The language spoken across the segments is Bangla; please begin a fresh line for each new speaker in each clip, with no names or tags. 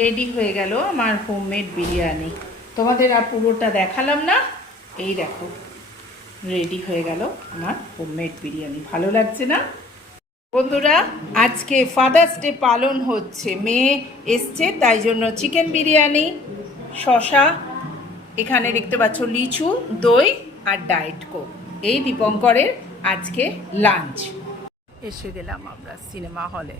রেডি হয়ে গেল আমার হোমমেড বিরিয়ানি। তোমাদের আর পুরোটা দেখালাম না। এই দেখো, রেডি হয়ে গেল আমার হোমমেড বিরিয়ানি। ভালো লাগছে না? বন্ধুরা, আজকে ফাদার্স ডে পালন হচ্ছে। মেয়ে এসছে, তাই জন্য চিকেন বিরিয়ানি শশা এখানে দেখতে পাচ্ছ লিচু, দই আর ডায়েট কোক এই দীপঙ্করের আজকে লাঞ্চ এসে গেলাম আমরা সিনেমা হলে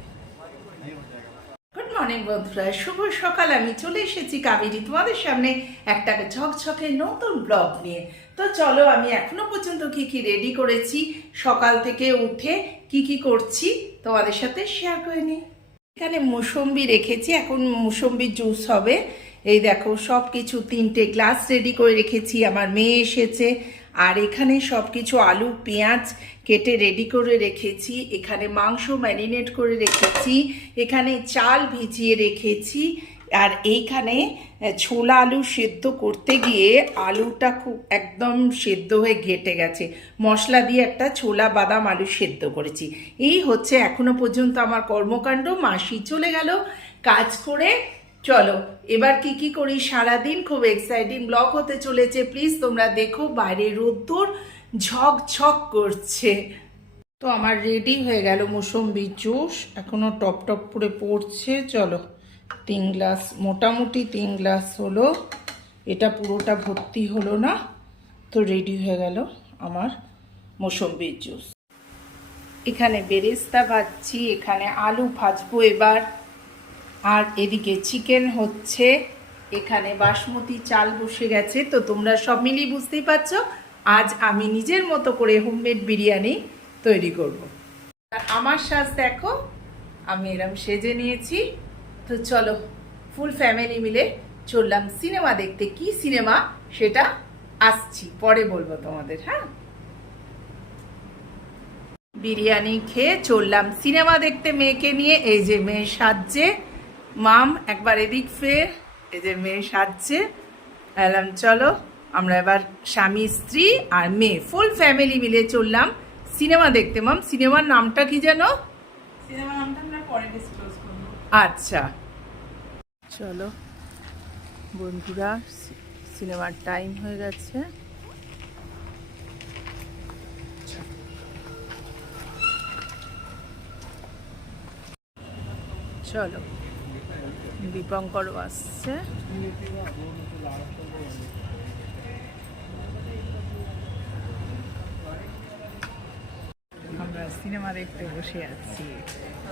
মর্নিং বন্ধুরা, শুভ সকাল। আমি চলে এসেছি কাবেরি তোমাদের সামনে একটা ঝকঝকে নতুন ব্লগ নিয়ে। তো চলো, আমি এখনও পর্যন্ত কি কি রেডি করেছি, সকাল থেকে উঠে কি কি করছি তোমাদের সাথে শেয়ার করে নিই। এখানে মুসম্বি রেখেছি, এখন মুসম্বির জুস হবে। এই দেখো সব কিছু তিনটে গ্লাস রেডি করে রেখেছি। আমার মেয়ে এসেছে আর এখানে সব কিছু আলু, পেঁয়াজ কেটে রেডি করে রেখেছি, এখানে মাংস ম্যারিনেট করে রেখেছি, এখানে চাল ভিজিয়ে রেখেছি, আর এইখানে ছোলা আলু সেদ্ধ করতে গিয়ে আলুটা খুব একদম সেদ্ধ হয়ে ঘেটে গেছে। মশলা দিয়ে একটা ছোলা বাদাম আলু সেদ্ধ করেছি। এই হচ্ছে এখনও পর্যন্ত আমার কর্মকাণ্ড। মাসি চলে গেল। কাজ করে চলো, এবার কি কি করি? সারাদিন খুব এক্সাইটিং ব্লগ হতে চলেছে। প্লিজ তোমরা দেখো, বাইরে রোদ্দুর ঝকঝক করছে। তো আমার রেডি হয়ে গেল মুসম্বি জুস। এখনও টপ টপ করে পড়ছে, চলো। তিন গ্লাস, মোটামুটি তিন গ্লাস হলো। এটা পুরোটা ভর্তি হলো না, তো রেডি হয়ে গেল আমার মোসম্বির জুস। এখানে বেরেস্তা ভাজছি, এখানে আলু ভাজবো এবার। আর এদিকে চিকেন হচ্ছে, এখানে বাসমতি চাল বসে গেছে, তো তোমরা সব মিলিয়ে বুঝতেই পারছ, আজ আমি নিজের মতো করে হোমমেড বিরিয়ানি তৈরি করব। আমার সাজ দেখো, আমি এরম সেজে নিয়েছি, তো চলো ফুল ফ্যামিলি মিলে চললাম সিনেমা দেখতে। কি সিনেমা? সেটা আসছি, পরে বলব তোমাদের হ্যাঁ? বিরিয়ানি খেয়ে চললাম সিনেমা দেখতে, মেয়েকে নিয়ে, এই যে মেয়ে সাজছে মাম একবার এদিক ফের এই যে মেয়ে সাজছে। এলাম চলো আমরা এবার স্বামী স্ত্রী আর মেয়ে ফুল ফ্যামিলি মিলে চললাম সিনেমা দেখতে। মাম সিনেমার নামটা কি যেন
সিনেমা নামটা আমরা পরে ডিসক্লোজ করব।
আচ্ছা। চলো বন্ধুরা সিনেমার টাইম হয়ে গেছে। চলো। দীপঙ্কর আসছে। আমরা সিনেমা দেখতে বসে আছি।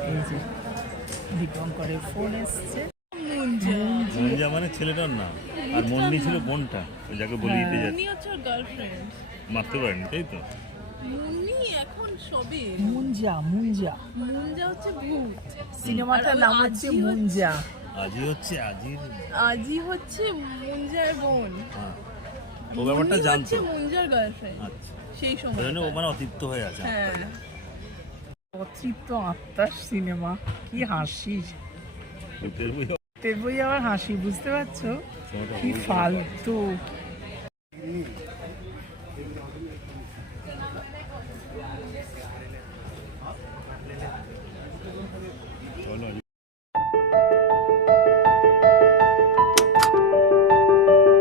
এই যে দীপঙ্করের ফোন এসছে।
মঞ্জা মানে ছেলেটার নাম। আর মন্ডি ছিল বোনটা ওই যাকে বলে দিতে যাচ্ছে।
উনি হচ্ছে গার্লফ্রেন্ড
মারতে পারেনি তাই তো?
মুন্নি এখন সবে
মুঞ্জা মুঞ্জা।
মুঞ্জা হচ্ছে ভূত।
সিনেমাটার নাম হচ্ছে মুঞ্জা।
আজই হচ্ছে আজির
আজি হচ্ছে মুঞ্জার বোন।
হ্যাঁ। ও ব্যাপারটা জানতো।
মুঞ্জার গার্লফ্রেন্ড
আচ্ছা।
সেই সময়
ও মানে অতিরিক্ত হয়ে আছে
হ্যাঁ।
অতৃপ্ত আত্মার সিনেমা। কি হাসি। তেবই আবার হাসি বুঝতে পারছ? কি ফালতু।